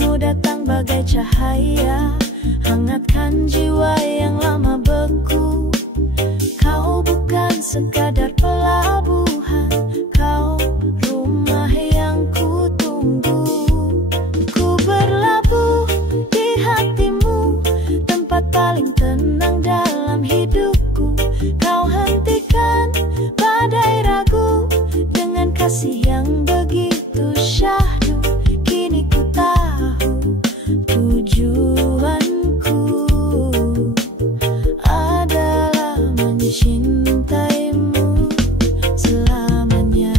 Hadirmu datang bagai cahaya, hangatkan jiwa yang lama beku. Kau bukan sekadar pelabuhan, kau rumah yang ku tunggu. Ku berlabuh di hatimu, tempat paling tenang dalam hidupku. Kau hentikan badai ragu dengan kasih yang begitu syahdu. Kini ku tahu tujuanku adalah mencintaimu selamanya.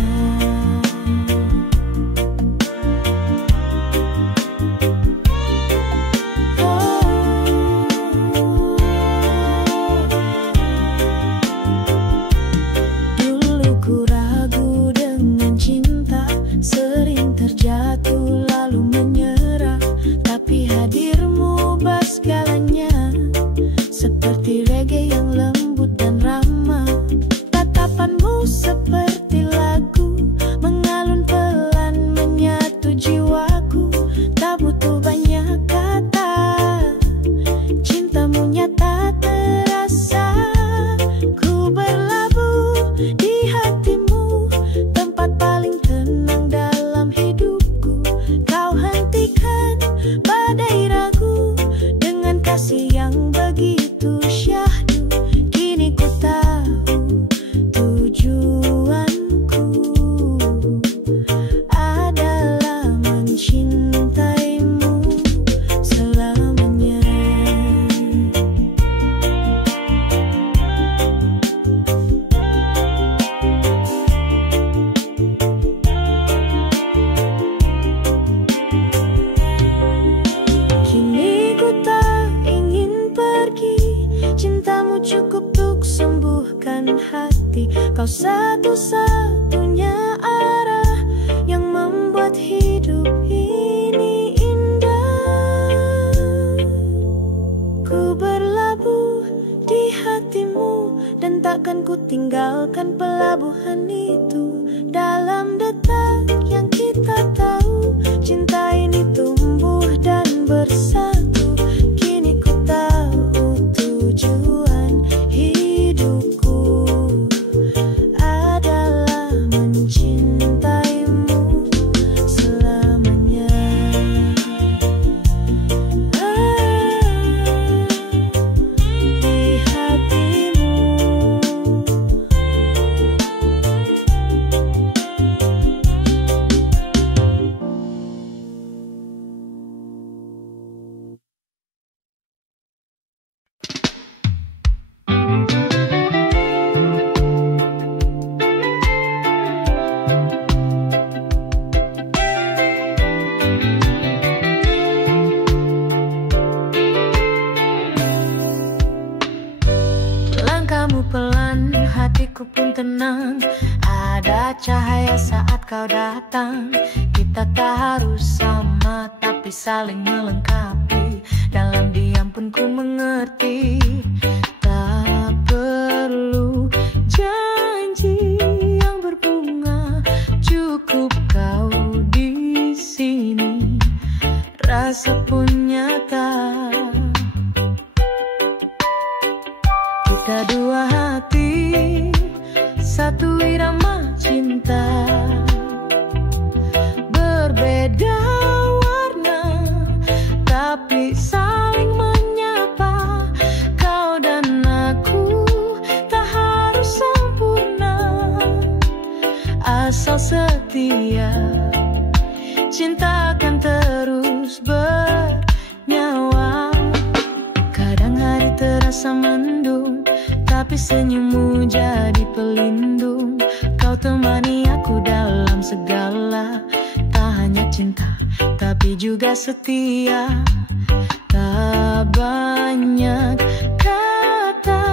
Dulu ku ragu dengan cinta, sering terjatuh lalu menyerah. Tapi hadirmu ubah segalanya, seperti reggae yang lembut dan ramah. Tatapanmu seperti lagu, mengalun pelan menyatu jiwaku. Tak butuh banyak kata, cintamu nyata terasa. Ku berlabuh di hatimu, tempat paling tenang dalam hidupku. Kau hentikan badai ragu dengan kasih yang begitu syahdu. Kini ku tahu tujuanku adalah mencintaimu selamanya. Kini ku tak ingin pergi, cintamu cukup untuk sembuhkan hati. Kau satu-satunya arah yang membuat hidup ini indah. Ku berlabuh di hatimu, dan takkan ku tinggalkan pelabuhan itu. Dalam detak yang kita tahu, cinta ini tumbuh dan bersatu. Kini ku tahu tujuan hidupku adalah mencintaimu selamanya. Di hatimu. Langkahmu pelan, hatiku pun tenang. Ada cahaya saat kau datang. Kita tak harus sama, tapi saling melengkapi. Dalam diam pun ku mengerti. Tak perlu janji yang berbunga, cukup kau di sini. Rasa pun nyata. Kita dua hati, satu irama cinta. Berbeda warna, tapi saling menyapa. Kau dan aku tak harus sempurna, asal setia. Cinta akan terus bernyawa. Kadang hari terasa mendung, tapi senyummu jadi pelindung. Kau temani aku dalam segala, tak hanya cinta, tapi juga setia. Tak banyak kata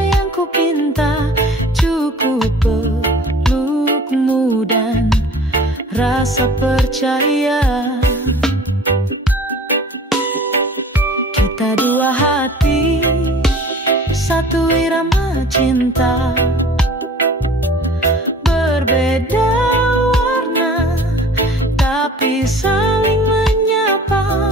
yang ku pinta, cukup pelukmu dan rasa percaya. Kita dua hati, satu irama cinta. Berbeda warna, tapi saling menyapa.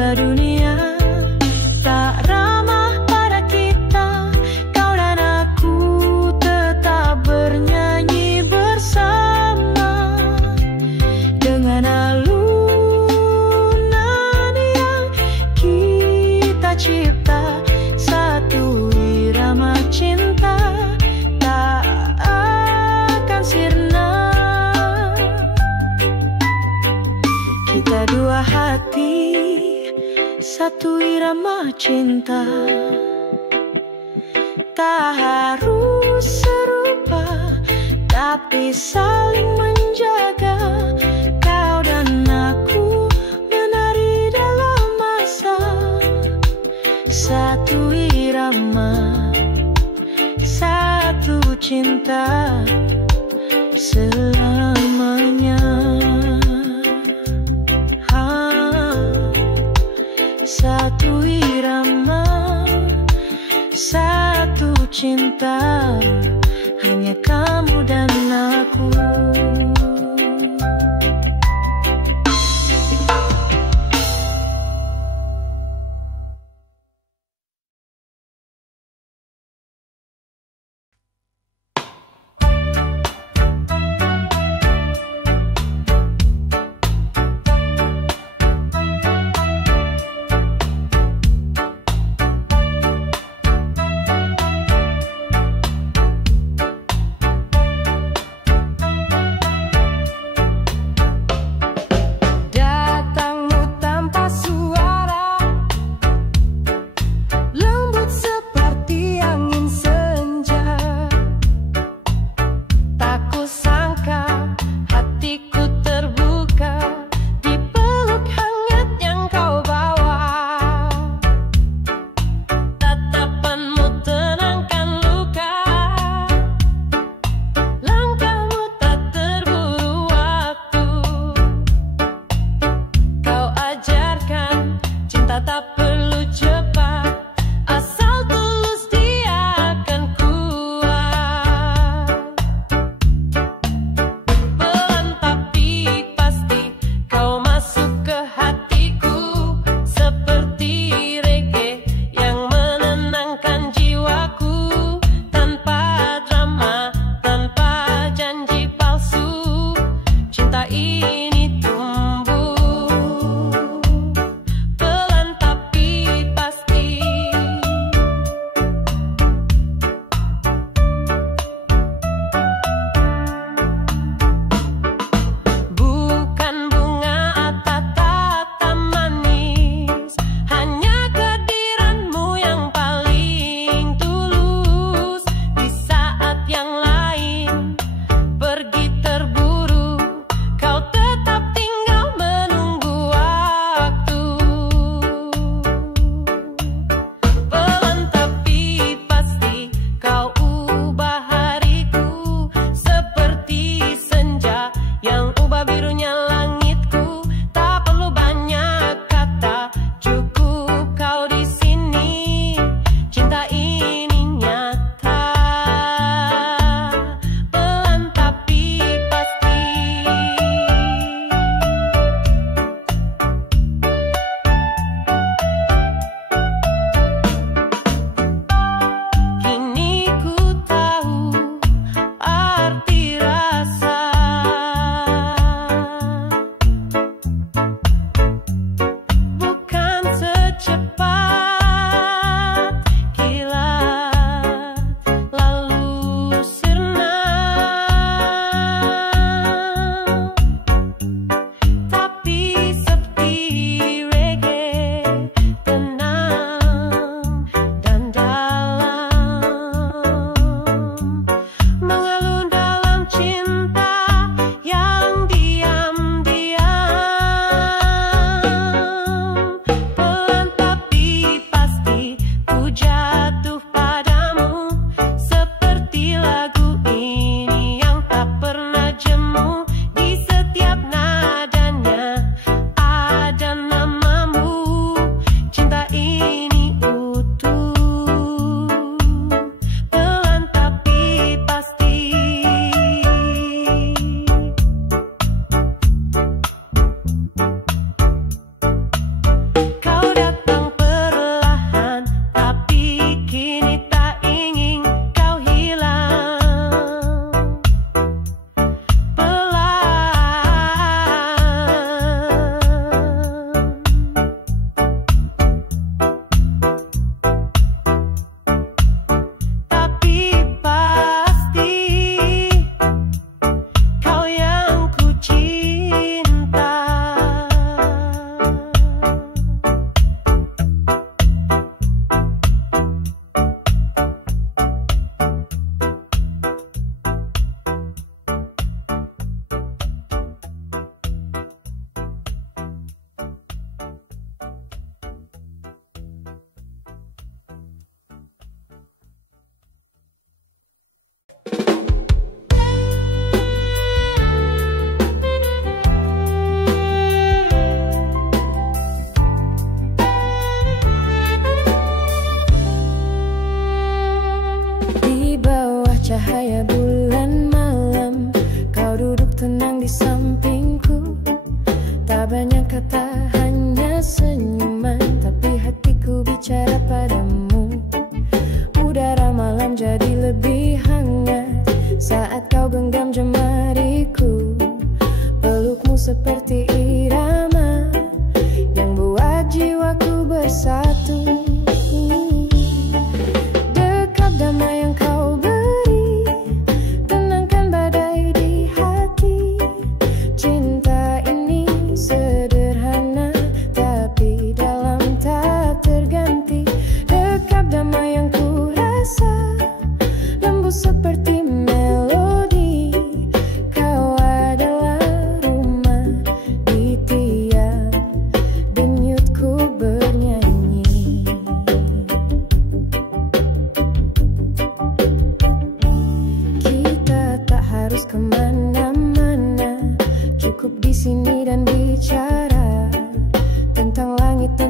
Bila dunia tak ramah pada kita, kau dan aku tetap bernyanyi bersama dengan alunan yang kita cipta. Satu irama cinta tak akan sirna. Kita dua hati, satu irama cinta. Tak harus serupa, tapi saling menjaga. Kau dan aku menari dalam masa satu irama, satu cinta selamanya. Satu irama, satu cinta, hanya kamu dan aku.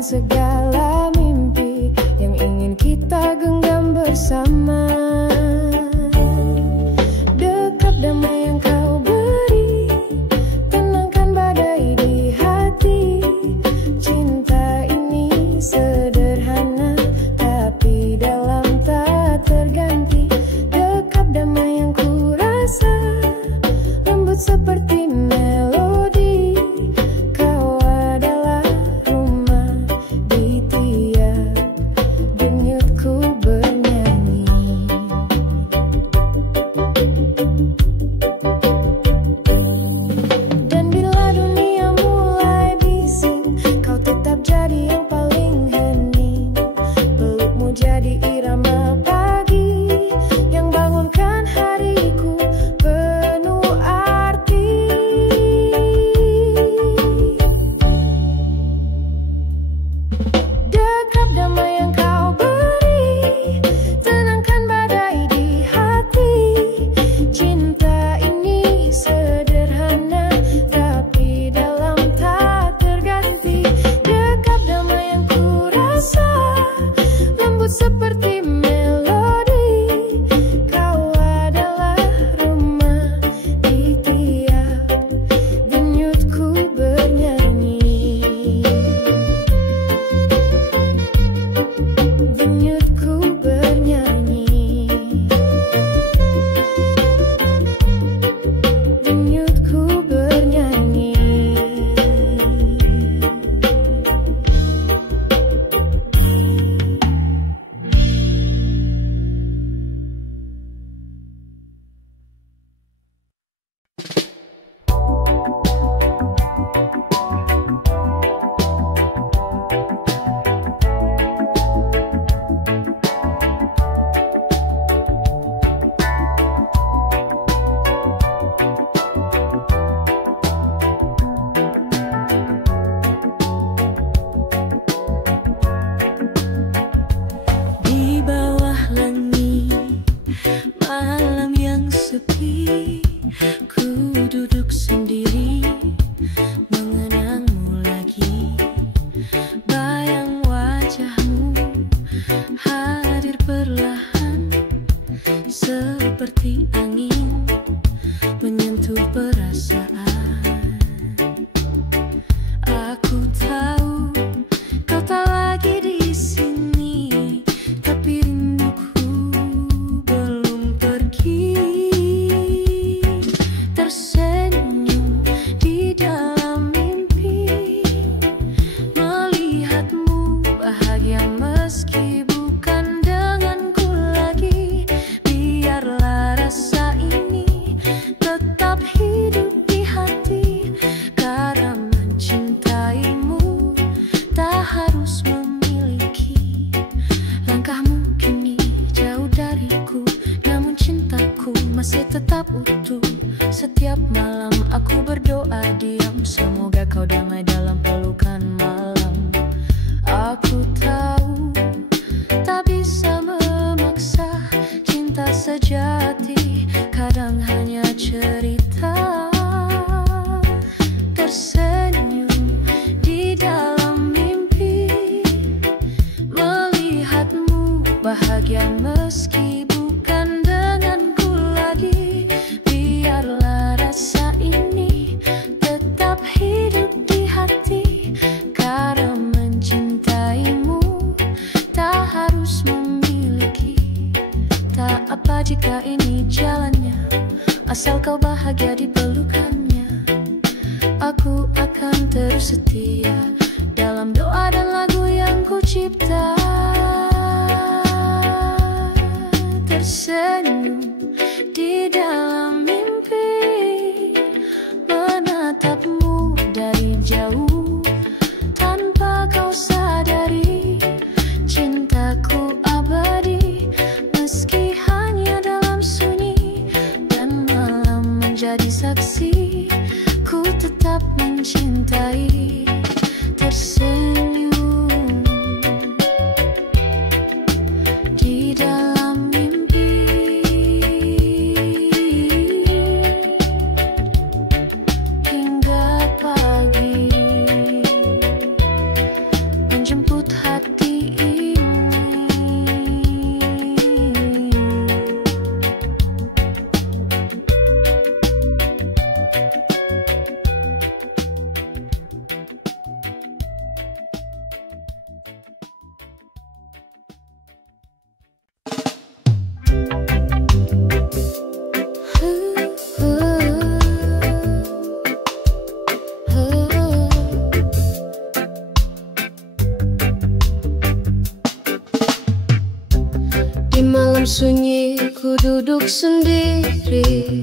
dan segala mimpi yang ingin kita genggam bersama. Dekat damai yang kau beri, tenangkan badai di hati. Cinta ini sederhana, tapi dalam tak terganti. Dekat damai yang ku rasa, lembut seperti melodi. Kau adalah rumah di tiap denyutku bernyanyi. Dan bila dunia mulai bising, kau tetap jadi yang paling hening. Pelukmu jadi irama pagi yang bangunkan hariku penuh arti. Dekat damai yang kau beri, tenangkan badai di hati. Cinta ini sederhana, tapi dalam tak terganti. Dekat damai yang ku rasa, lembut seperti melodi. Kau adalah rumah di tiap denyutku bernyanyi. Denyutku bernyanyi. Denyutku bernyanyi. Di bawah langit malam yang sepi, ku duduk sendiri mengenangmu lagi. Bayang wajahmu hadir perlahan, seperti angin menyentuh perasaan. Aku tahu kau tak lagi di sini, tapi rinduku belum pergi. Tersenyum di dalam mimpi, melihatmu bahagia meski bukan denganku lagi. Biarlah rasa ini tetap hidup di hati, karena mencintaimu tak harus memiliki. Langkahmu kini jauh dariku, namun cintaku masih tetap utuh. Setiap malam aku berdoa diam, semoga kau damai dalam pelukan malam. Aku tahu tak bisa memaksa cinta sejati, kadang hanya cerita. Tersenyum di dalam mimpi, melihatmu bahagia meski bukan denganku lagi. Biarlah rasa ini tetap hidup di hati, karena mencintaimu tak harus memiliki. Tak apa jika ini jalannya, asal kau bahagia di pelukannya. Aku akan terus setia dalam doa dan lagu yang ku cipta. Tersenyum di dalam mimpi, menatapmu dari jauh tanpa kau sadari. Cintaku abadi meski hanya dalam sunyi, dan malam menjadi saksi. Ku tetap mencintai. menjemput hati ini. Di malam sunyi ku duduk sendiri,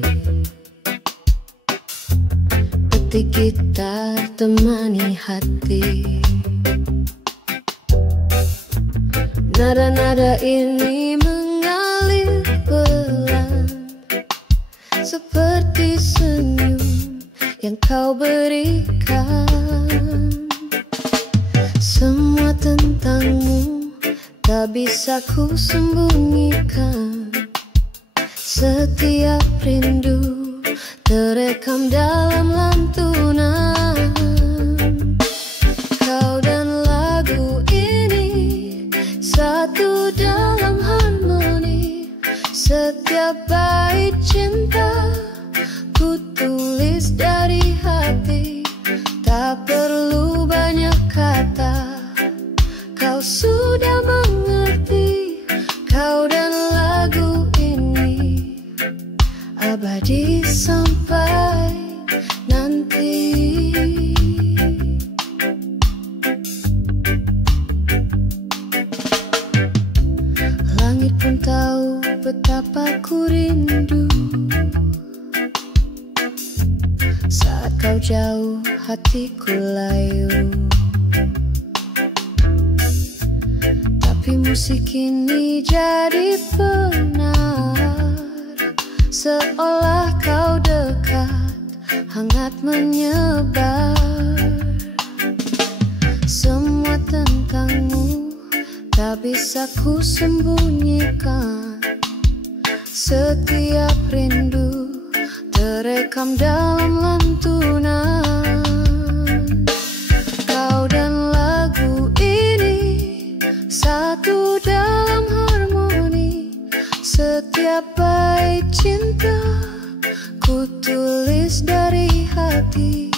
petik gitar temani hati. Nada-nada ini mengalir pelan, seperti senyum yang kau berikan. Semua tentangmu tak bisa ku sembunyikan. Setiap rindu terekam dalam lantunan. Kau dan lagu ini satu dalam harmoni. Setiap bait cinta ku tulis dari hati. Tak perlu banyak kata, kau sudah mengerti. Kau dan lagu ini abadi sampai nanti. Langit pun tahu betapa ku rindu. Saat kau jauh hatiku layu. Tapi musik ini jadi benar, seolah kau dekat, hangat menyebar. Semua tentangmu tak bisa ku sembunyikan. Setiap rindu terekam dalam lantunan. Kau dan lagu ini satu dalam harmoni. Setiap bait cinta ku tulis dari hati.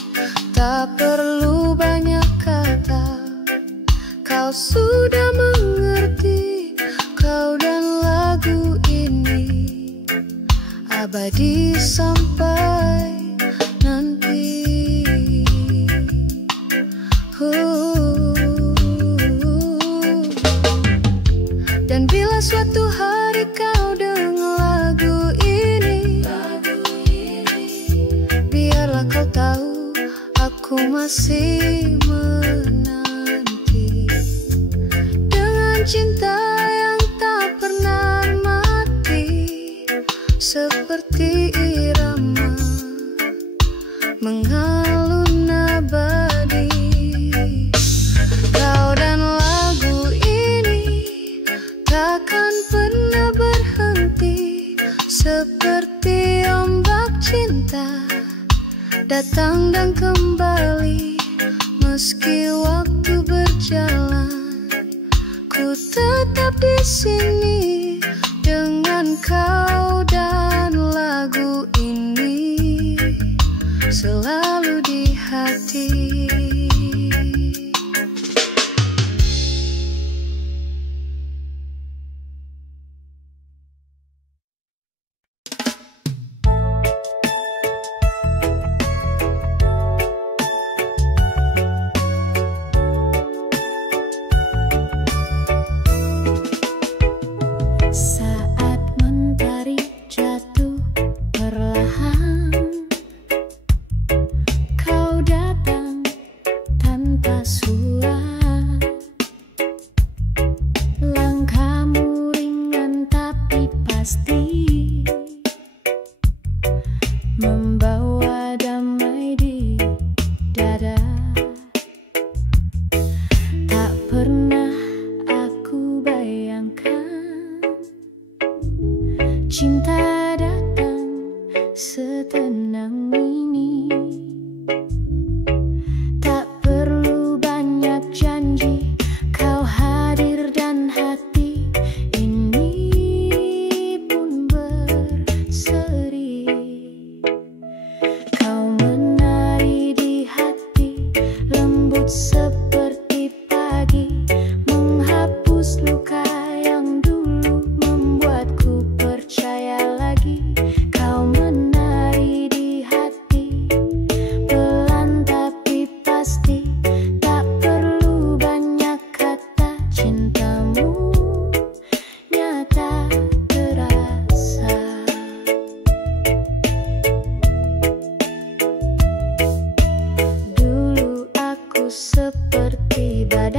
Tak perlu banyak kata, kau sudah mengerti. Kau dan lagu ini abadi sampai nanti. Dan bila suatu hari kau dengar lagu ini, biarlah kau tahu aku masih menanti. Dengan cinta yang tak pernah mati, seperti irama mengalun abadi. Kau dan lagu ini takkan pernah berhenti. Seperti ombak cinta datang dan kembali. Meski waktu berjalan, ku tetap di sini dengan kau dan lagu ini selalu di hati.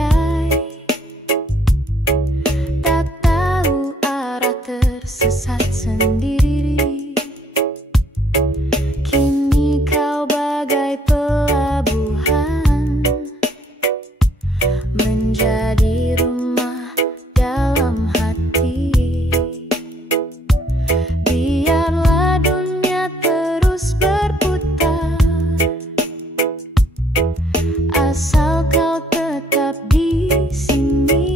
badai, tak tahu arah, tersesat sendiri. Kini kau bagai pelabuhan, menjadi rumah dalam hati. Biarlah dunia terus berputar, asal kau tetap di sini.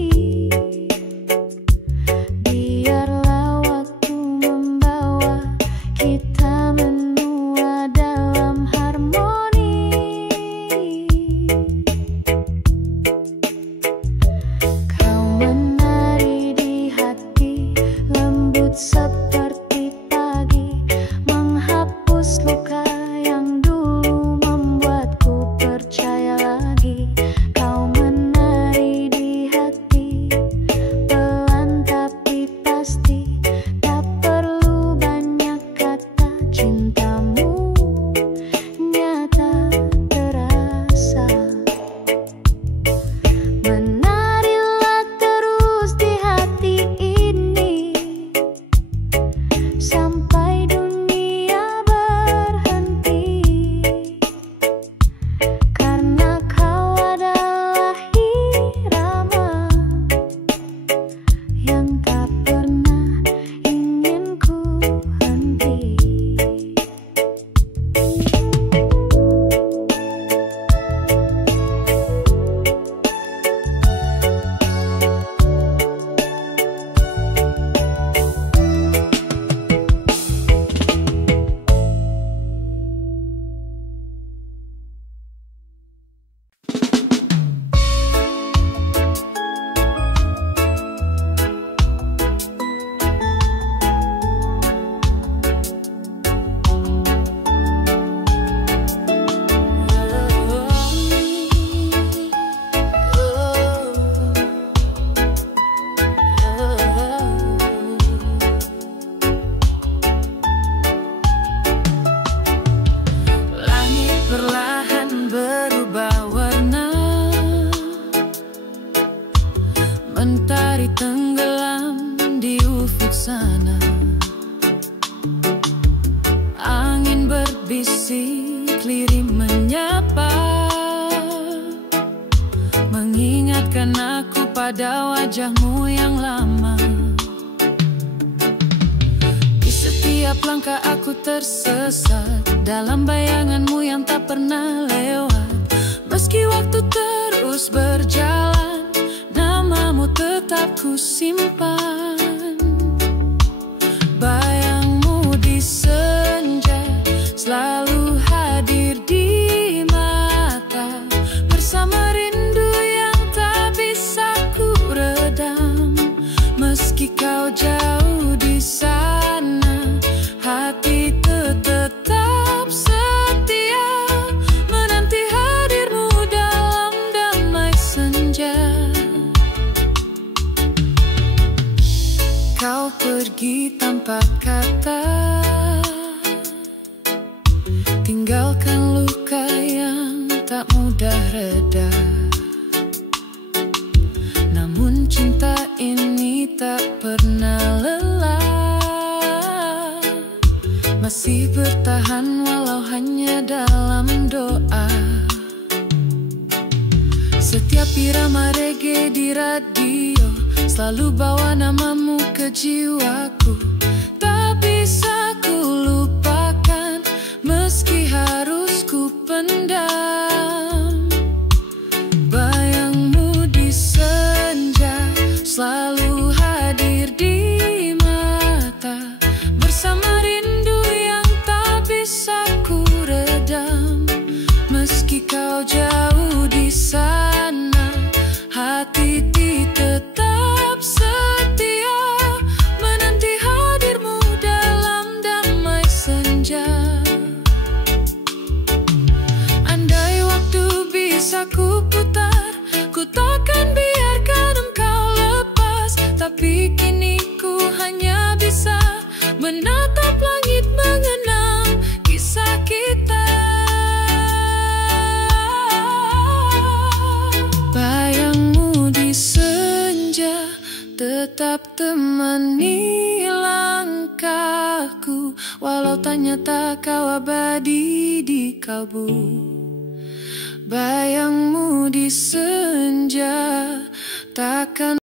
Biarlah waktu membawa kita menua dalam harmoni. Kau menari di hati, lembut seperti pagi, menghapus luka yang dulu membuatku percaya lagi. Kau menari di hati, pelan tapi pasti, tak perlu banyak kata, cintamu nyata terasa. Menarilah terus di hati ini, sampai dunia berhenti. Karena kau adalah irama yang tak pernah ingin ku henti. Langit perlahan berubah warna, mentari tenggelam di ufuk sana. Angin berbisik, lirih menyapa, mengingatkan aku pada wajahmu yang lama. Di setiap langkah aku tersesat dalam bayanganmu yang tak pernah lewat. Meski waktu terus berjalan, namamu tetap ku simpan. Bayangmu di senja selalu hadir di mata, bersama rindu yang tak bisa ku redam. Meski kau jauh di sana, hati tetap setia, menanti hadirmu dalam damai senja. Kau pergi tanpa kata, tinggalkan luka yang tak mudah reda. Namun cinta ini tak pernah lelah, masih bertahan walau hanya dalam doa. Setiap irama reggae di radio selalu bawa namamu ke jiwaku. Tak bisa ku lupakan, meski harus ku pendam. Bayangmu di senja selalu hadir di mata, bersama rindu yang tak bisa ku redam. Meski kau jauh di sana, hati tetap setia, menanti hadirmu dalam damai senja. tetap temani langkahku, walau ternyata kau abadi di kalbu. Bayangmu di senja takkan